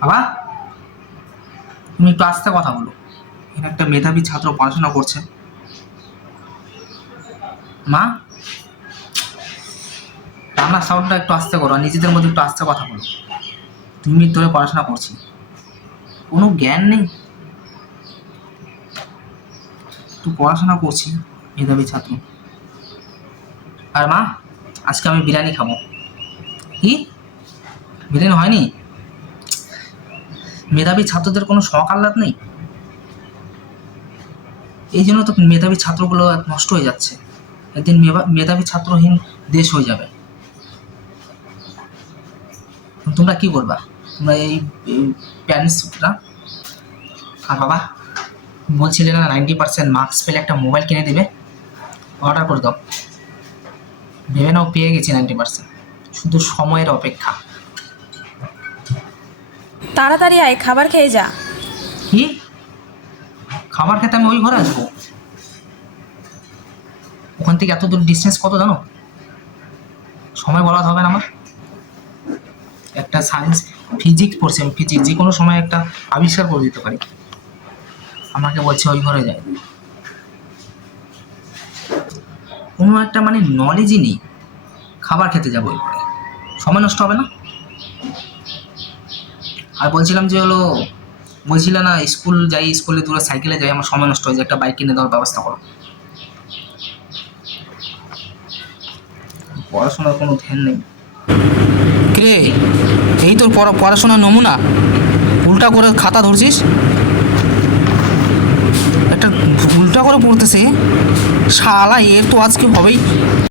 বাবা, তুমি একটু আস্তে কথা বলো। এখানে একটা মেধাবী ছাত্র পড়াশোনা করছে। মা, রান্নার সাউন্ডটা একটু আস্তে করো নিজেদের মধ্যে একটু আস্তে কথা বলো। মিনিট ধরে পড়াশোনা করছি। কোনো জ্ঞান নেই? একটু পড়াশোনা করছি, মেধাবী ছাত্র। আর মা, আজকে আমি বিরিয়ানি খাব। কি? বিরিয়ানি হয়নি? মেধাবী ছাত্রদের কোনো শখ আহ্লাদ নেই? এই জন্য তো মেধাবী ছাত্রগুলো নষ্ট হয়ে যাচ্ছে। একদিন মেধা- মেধাবী ছাত্রহীন দেশ হয়ে যাবে। তোমরা কি করবা? তোমরা এই প্যারেন্টসরা আর বাবা বলছিলে না নাইনটি পার্সেন্ট মার্কস পেলে একটা মোবাইল কিনে দিবে। অর্ডার করে দাও। ভেবে নাও পেয়ে গেছি নাইনটি পার্সেন্ট শুধু সময়ের অপেক্ষা। তাড়াতাড়ি আয়, খাবার খেয়ে যা। কি? খাবার খেতে আমি ওই ঘরে আসব? ওখান থেকে এত দূর ডিস্টেন্স কত জানো? সময় বলা হবে না আমার। একটা সায়েন্স ফিজিক্স পড়ছি আমি ফিজিক্স যে কোনো সময় একটা আবিষ্কার করে দিতে পারি। আমাকে বলছে ওই ঘরে যায় কোনো একটা মানে নলেজই নেই। খাবার খেতে যাব ওই ঘরে সময় নষ্ট হবে না? আর বলছিলাম যে হলো, বলছিল না, স্কুল যাই, স্কুলে দূরে সাইকেলে যাই, আমার সময় নষ্ট হয়ে যায়, একটা বাইক কিনে দেওয়ার ব্যবস্থা করো। পড়াশোনার কোনো ধ্যান নেই। কে এই তোর পড়া পড়াশোনার নমুনা? উল্টা করে খাতা ধরছিস? একটা উল্টা করে পড়তেছে? শালা, এর তো আজকে হবেই।